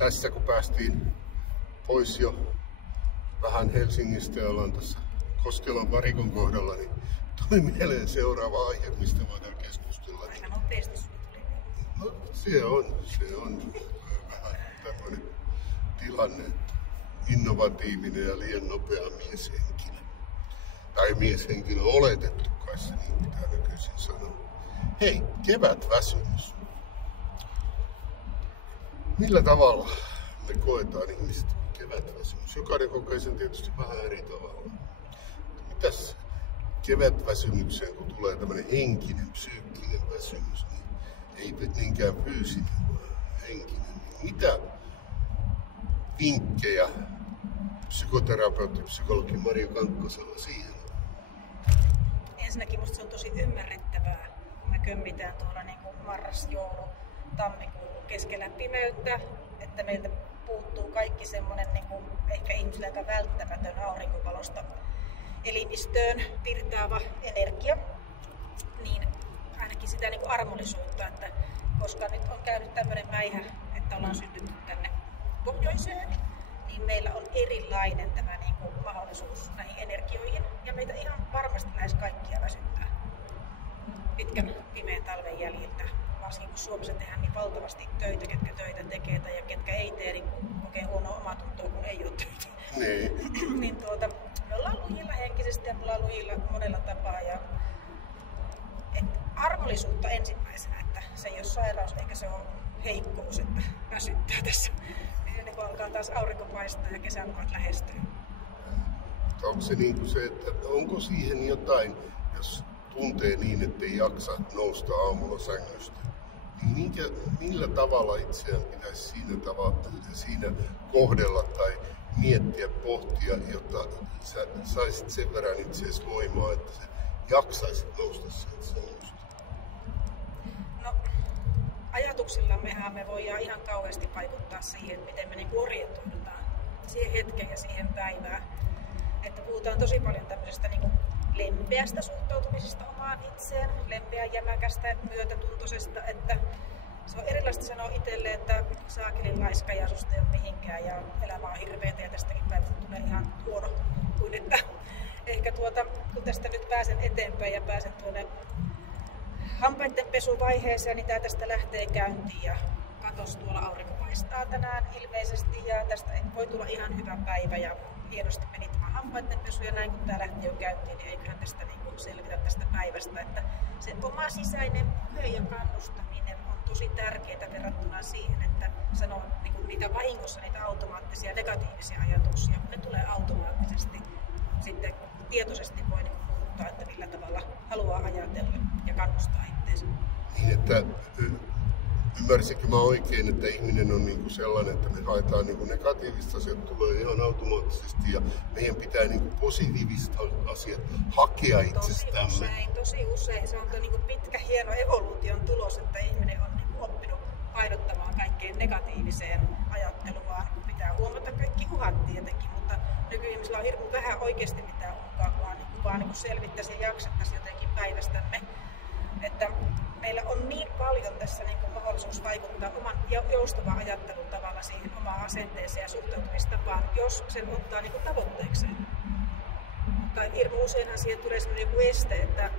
tässä kun päästiin pois jo vähän Helsingistä ja ollaan tässä Koskelan varikon kohdalla, niin tuli mieleen seuraava aihe, mistä voidaan keskustella. Aika nopeasti sulle tuli. No, se on vähän tämmöinen tilanne, innovatiivinen ja liian nopea mieshenkilö. Tai mieshenkilö oletettu, kai se niin pitää nykyisin sanoa. Hei, kevätväsymys. Millä tavalla me koetaan ihmiset kevätväsymys? Jokainen kokee sen tietysti vähän eri tavalla. Mitäs kevätväsymykseen, kun tulee tämmöinen henkinen, psyykkinen väsymys, niin ei niinkään fyysinen, vaan henkinen. Mitä vinkkejä psykoterapeutti, psykologi Maria Kankkosella siihen? Ensinnäkin musta se on tosi ymmärrettävää, kun me kömmitään tuolla niin kuin marras, joulu, tammikuu keskellä pimeyttä, että meiltä puuttuu kaikki semmoinen niin kuin ehkä ihmisille aika välttämätön aurinkovalosta elimistöön virtaava energia, niin ainakin sitä niin kuin armollisuutta, että koska nyt on käynyt tämmöinen mäihä, että ollaan syntytty tänne pohjoiseen, niin meillä on erilainen tämä niin kuin mahdollisuus näihin energioihin, ja meitä ihan varmasti lähes kaikkia väsyttää pitkän pimeän talven jäljiltä. Varsinkin kun Suomessa tehdään niin valtavasti töitä, ketkä töitä tekee ja ketkä ei tee, niin kokee huonoa omatuntoa, kun ei ole töitä. Niin me ollaan lujilla henkisesti ja me ollaan lujilla monella tapaa. Ja, armollisuutta ensimmäisenä, että se ei ole sairaus eikä se ole heikkous, että väsyttää tässä. Ennen kuin alkaa taas aurinko paistaa ja kesälomat lähestyy. Onko se niin kuin se, että onko siihen jotain, jos tuntee niin, ettei jaksa nousta aamulla sängystä, niin millä tavalla itseään pitäisi siinä kohdella tai miettiä, pohtia, jotta sä saisit sen verran itseäsi voimaa, että sä jaksaisit nousta sieltä sängystä? No, ajatuksillammehan me voidaan ihan kauheasti vaikuttaa siihen, miten me niin orientoidutaan siihen hetkeen ja siihen päivään. Että puhutaan tosi paljon tämmöisestä niin kuin lempeästä suhtautumisesta omaan itseen, lempeä, jämäkästä, myötätuntoisesta, että se on erilaista sanoa itselle, että saakelin laiska ja susta ei ole mihinkään ja elämä on hirveetä ja tästäkin päivästä tulee ihan huono, kuin että ehkä kun tästä nyt pääsen eteenpäin ja pääsen tuonne hampaiden pesuvaiheeseen, niin tää tästä lähtee käyntiin ja katos, tuolla aurinko paistaa tänään ilmeisesti ja tästä voi tulla ihan hyvä päivä ja hienosti meni tämä hampaidenpesu ja näin kun tämä lähti jo käyntiin, niin eiköhän tästä niin selvitä tästä päivästä. Että se oma sisäinen puhe ja kannustaminen on tosi tärkeää verrattuna siihen, että sanoo niin niitä vahingossa niitä automaattisia negatiivisia ajatuksia, kun ne tulee automaattisesti sitten tietoisesti voi niin muuttaa, että millä tavalla haluaa ajatella ja kannustaa itseensä. Niin, että ymmärsinkö mä oikein, että ihminen on niinku sellainen, että me haetaan niinku negatiivista asiat tulee ihan automaattisesti ja meidän pitää niinku positiivista asiat hakea itsestämme. Tosi usein. Se on niinku pitkä hieno evoluution tulos, että ihminen on niinku oppinut painottamaan kaikkeen negatiiviseen ajatteluun. Pitää huomata kaikki uhat tietenkin, mutta nykyihmisillä on hirveän vähän oikeasti mitään uhkaa, kun vaan niinku selvittäisiin ja jaksettaisiin jotenkin päivästämme. Että meillä on niin paljon tässä niin kuin mahdollisuus vaikuttaa oman joustavan ajattelun tavalla siihen omaan asenteeseen ja suhtautumistapaan, jos sen ottaa niin kuin tavoitteekseen. Mutta hirveän useinhan siihen tulee sellainen joku este, että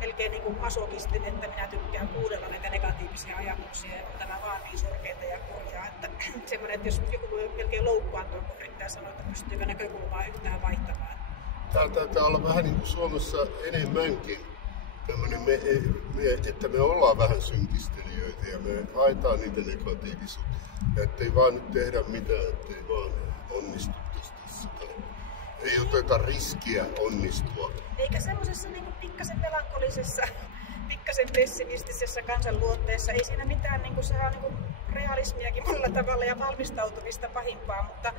melkein niin kuin masokistin, että minä tykkään kuudella näitä negatiivisia ajatuksia ja on tämä vaan niin surkeita ja kurjaa. Että semmoinen, että jos joku melkein loukkaantua, kun yrittää sanoa, että pystyykö näkökulmaa yhtään vaihtamaan. Täällä taitaa olla vähän niin kuin Suomessa enemmänkin. Että me ollaan vähän synkistelijöitä ja me haetaan niitä negatiivisuutta. Ja ettei vaan nyt tehdä mitään, ettei vaan onnistuttaisi tässä. Ei oteta riskiä onnistua. Eikä semmoisessa niin pikkasen melankolisessa, pikkasen pessimistisessä kansanluonteessa, ei siinä mitään, niin kuin, sehän on niin realismiakin monella tavalla ja valmistautumista pahimpaa, mutta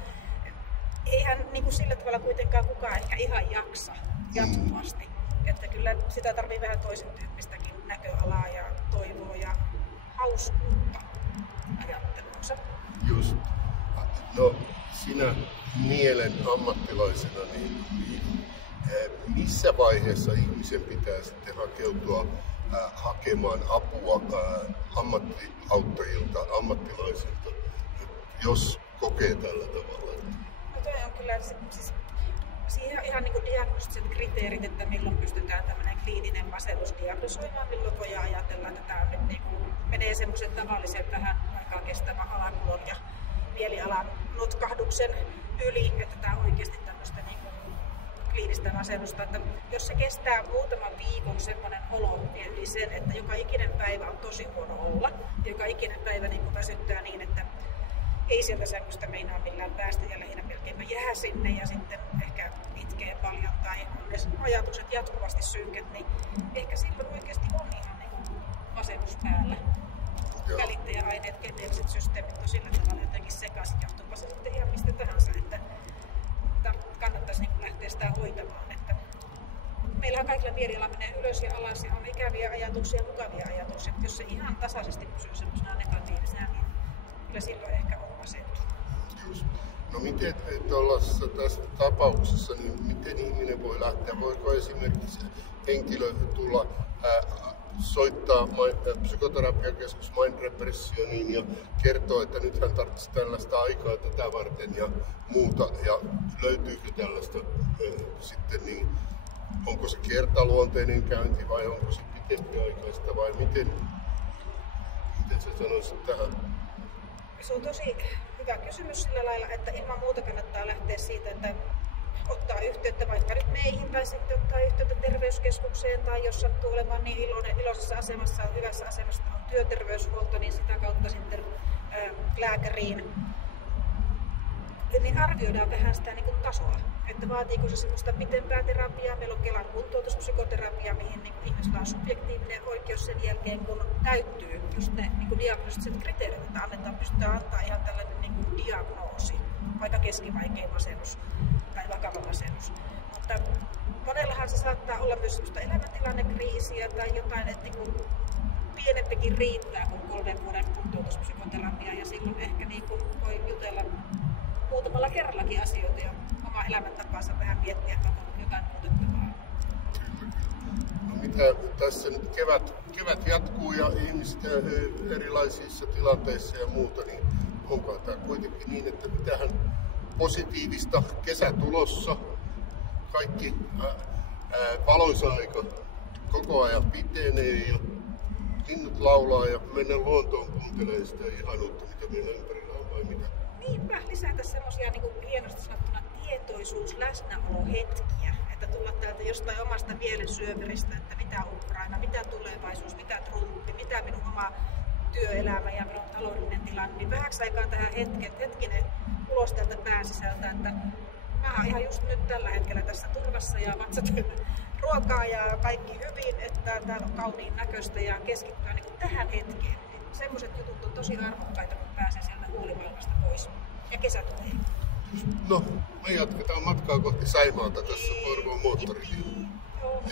eihän niin sillä tavalla kuitenkaan kukaan ehkä ihan jaksa jatkuvasti. Että kyllä sitä tarvii vähän toisen tyyppistäkin näköalaa ja toivoa ja hauskuutta ajatteluunsa. Just. No sinä mielen ammattilaisena, niin missä vaiheessa ihmisen pitää sitten hakeutua hakemaan apua ammattiauttajilta, ammattilaisilta? jos kokee tällä tavalla? No toi on kyllä siis siihen on ihan niin kuin diagnostiset kriteerit, että milloin pystytään tämmöinen kliininen masennus diagnosoimaan, milloin voidaan ajatella, että tämä nyt niin kuin menee semmoisen tavallisen vähän aikaa kestävän alakulon ja mielialan notkahduksen yli, että tämä on oikeasti tämmöistä niin kuin kliinistä masennusta. Että jos se kestää muutaman viikon semmoinen olo ja yli sen, että joka ikinen päivä on tosi huono olla, ja joka ikinen päivä niin kuin väsyttää niin, että ei sieltä sängystä meinaa millään päästä ja lähinnä melkein jää sinne ja sitten ehkä itkee paljon tai on ne ajatukset jatkuvasti synkät, niin ehkä silloin oikeasti on ihan niin kuin masennus päällä. Välittäjäaineet, geneeriset systeemit on sillä tavalla jotenkin sekaisin, johtuupa se sitten ihan mistä tahansa, että kannattaisi niin kuin lähteä sitä hoitamaan. Että meillähän kaikilla mieliala menee ylös ja alas ja on ikäviä ajatuksia ja mukavia ajatuksia, mutta jos se ihan tasaisesti pysyy semmoisena negatiivisena, niin kyllä silloin ehkä on masennus. No miten tuollaisessa tässä tapauksessa, niin miten ihminen voi lähteä? Voiko esimerkiksi henkilö tulla soittaa psykoterapiakeskus Mindrepressioniin ja kertoo, että nyt hän tarvitsisi tällaista aikaa tätä varten ja muuta, ja löytyykö tällaista sitten, niin onko se kertaluonteinen käynti vai onko se pitempiaikaista vai miten sä sanoisit tähän? Se on tosi hyvä kysymys sillä lailla, että ilman muuta kannattaa lähteä siitä, että ottaa yhteyttä vaikka nyt meihin tai sitten ottaa yhteyttä terveyskeskukseen tai jos sattuu olemaan niin iloisessa asemassa, hyvässä asemassa on työterveyshuolto, niin sitä kautta sitten lääkäriin. Niin arvioidaan vähän sitä niin kuin tasoa, että vaatiiko se semmoista pitempää terapiaa. Meillä on Kelan kuntoutuspsykoterapia, mihin niin ihmisellä on subjektiivinen oikeus sen jälkeen, kun täyttyy just ne niin diagnostiset kriteerit, että pystytään antaa ihan tällainen niin kuin diagnoosi, vaikka keskivaikea masennus tai vakava masennus. Mutta monellahan se saattaa olla myös semmoista elämäntilannekriisiä tai jotain, että niin kuin pienempikin riittää kuin 3 vuoden kuntoutuspsykoterapia ja silloin ehkä niin kuin voi jutella muutamalla kerrallakin asioita ja oma elämäntapansa vähän miettiä, että on jotain muutettavaa. No mitä tässä nyt kevät jatkuu ja ihmiset erilaisissa tilanteissa ja muuta, niin onko tämä kuitenkin niin, että mitähän positiivista kesä tulossa, kaikki valoisa aika koko ajan pitenee ja linnut laulaa ja mennä luontoon kuuntelemaan sitä ihanuutta, mitä meillä ympärillä on vai mitä? Niinpä, lisätä semmoisia niin kuin hienosti sanottuna tietoisuus, läsnäolohetkiä, että tulla täältä jostain omasta mielen syöveristä, että mitä Ukraina, mitä tulevaisuus, mitä Trumpi, mitä minun oma työelämä ja minun taloudellinen tilanne, niin vähäksi aikaa tähän hetkinen ulos täältä pään sisältä, että mä oon ihan just nyt tällä hetkellä tässä turvassa ja vatsat ruokaa ja kaikki hyvin, että täällä on kauniin näköistä ja keskittyä niin kuin tähän hetkeen. Semmoiset jutut on tosi arvokkaita, kun pääsee sieltä huulimaailmasta pois. Ja kesä tulee. No, me jatketaan matkaa kohti Saimaata tässä Porvoon moottoritiellä. Joo.